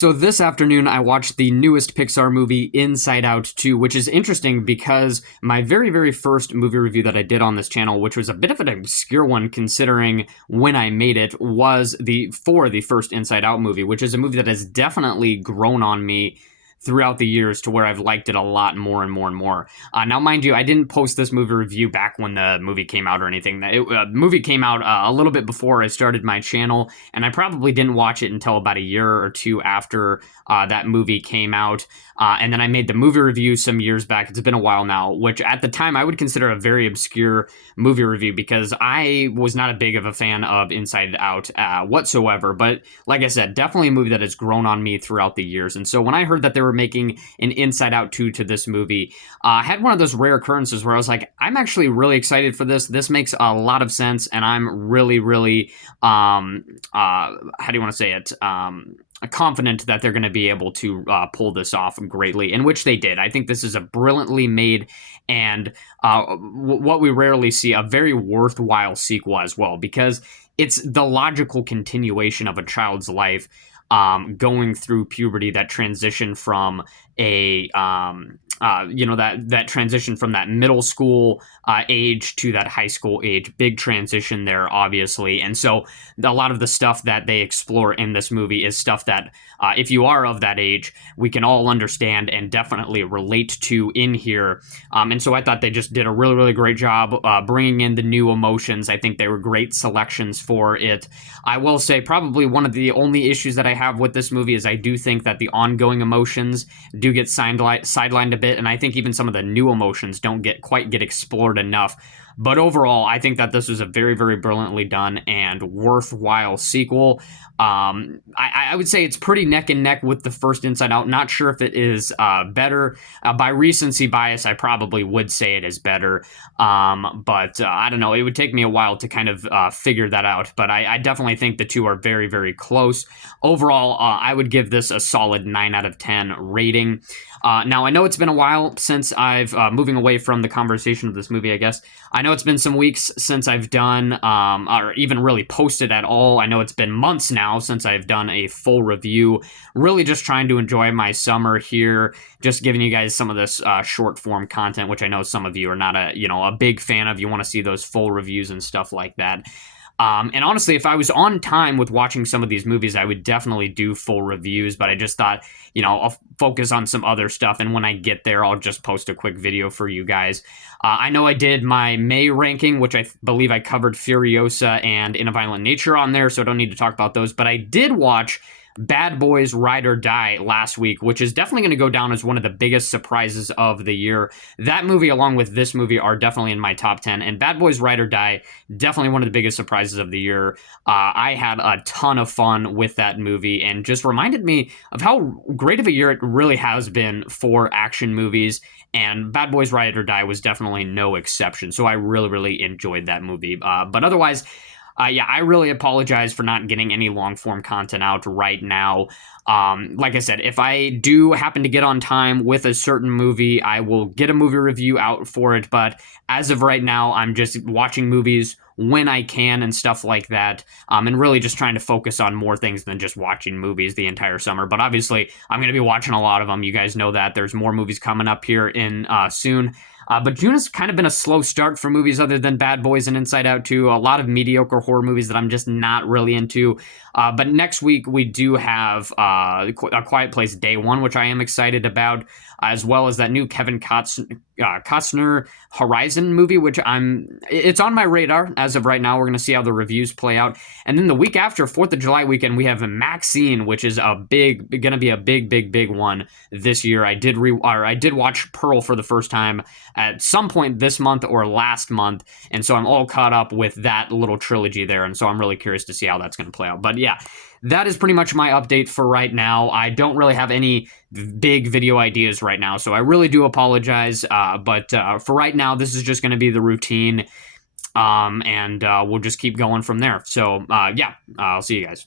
So this afternoon, I watched the newest Pixar movie, Inside Out 2, which is interesting because my very, very first movie review that I did on this channel, which was a bit of an obscure one considering when I made it, was the first Inside Out movie, which is a movie that has definitely grown on me throughout the years to where I've liked it a lot more and more and more. Now, mind you, I didn't post this movie review back when the movie came out or anything. The movie came out a little bit before I started my channel, and I probably didn't watch it until about a year or two after that movie came out. And then I made the movie review some years back. It's been a while now, which at the time I would consider a very obscure movie review because I was not a big of a fan of Inside Out whatsoever. But like I said, definitely a movie that has grown on me throughout the years. And so when I heard that they were making an Inside Out 2 to this movie, I had one of those rare occurrences where I was like, I'm actually really excited for this. This makes a lot of sense, and I'm really, really, how do you want to say it? Confident that they're going to be able to pull this off greatly, in which they did. I think this is a brilliantly made and what we rarely see, a very worthwhile sequel as well, because it's the logical continuation of a child's life going through puberty, that transition from a that transition from that middle school age to that high school age. Big transition there, obviously. And so a lot of the stuff that they explore in this movie is stuff that if you are of that age, we can all understand and definitely relate to in here. And so I thought they just did a really, really great job bringing in the new emotions. I think they were great selections for it. I will say probably one of the only issues that I have with this movie is I do think that the ongoing emotions do get sidelined a bit, and I think even some of the new emotions don't quite get explored enough. But overall, I think that this was a very, very brilliantly done and worthwhile sequel. I would say it's pretty neck and neck with the first Inside Out. Not sure if it is better. By recency bias, I probably would say it is better. But I don't know. It would take me a while to kind of figure that out. But I definitely think the two are very, very close. Overall, I would give this a solid 9 out of 10 rating. Now, I know it's been a while since I've, moving away from the conversation of this movie, I guess. I know it's been some weeks since I've done, or even really posted at all. I know it's been months now since I've done a full review. Really just trying to enjoy my summer here, just giving you guys some of this short form content, which I know some of you are not a big fan of. You want to see those full reviews and stuff like that. And honestly, if I was on time with watching some of these movies, I would definitely do full reviews, but I just thought, I'll focus on some other stuff, and when I get there, I'll just post a quick video for you guys. I know I did my May ranking, which I believe I covered Furiosa and In a Violent Nature on there, so I don't need to talk about those, but I did watch Bad Boys Ride or Die last week, which is definitely going to go down as one of the biggest surprises of the year. That movie, along with this movie, are definitely in my top 10. And Bad Boys Ride or Die, definitely one of the biggest surprises of the year. I had a ton of fun with that movie and just reminded me of how great of a year it really has been for action movies. And Bad Boys Ride or Die was definitely no exception. So I really, really enjoyed that movie. But otherwise, I really apologize for not getting any long form content out right now. Like I said, if I do happen to get on time with a certain movie, I will get a movie review out for it. But as of right now, I'm just watching movies when I can and stuff like that. And really just trying to focus on more things than just watching movies the entire summer. But obviously, I'm going to be watching a lot of them. You guys know that. There's more movies coming up here in soon. But June has kind of been a slow start for movies other than Bad Boys and Inside Out 2. A lot of mediocre horror movies that I'm just not really into. But next week we do have A Quiet Place Day 1, which I am excited about, as well as that new Kevin Costner Horizon movie, which it's on my radar as of right now. We're going to see how the reviews play out. And then the week after, 4th of July weekend, we have Maxine, which is going to be a big one this year. I did watch Pearl for the first time at some point this month or last month, and so I'm all caught up with that little trilogy there, and so I'm really curious to see how that's going to play out. But yeah, that is pretty much my update for right now. I don't really have any big video ideas right now, so I really do apologize, but for right now, this is just going to be the routine, and we'll just keep going from there. So yeah, I'll see you guys.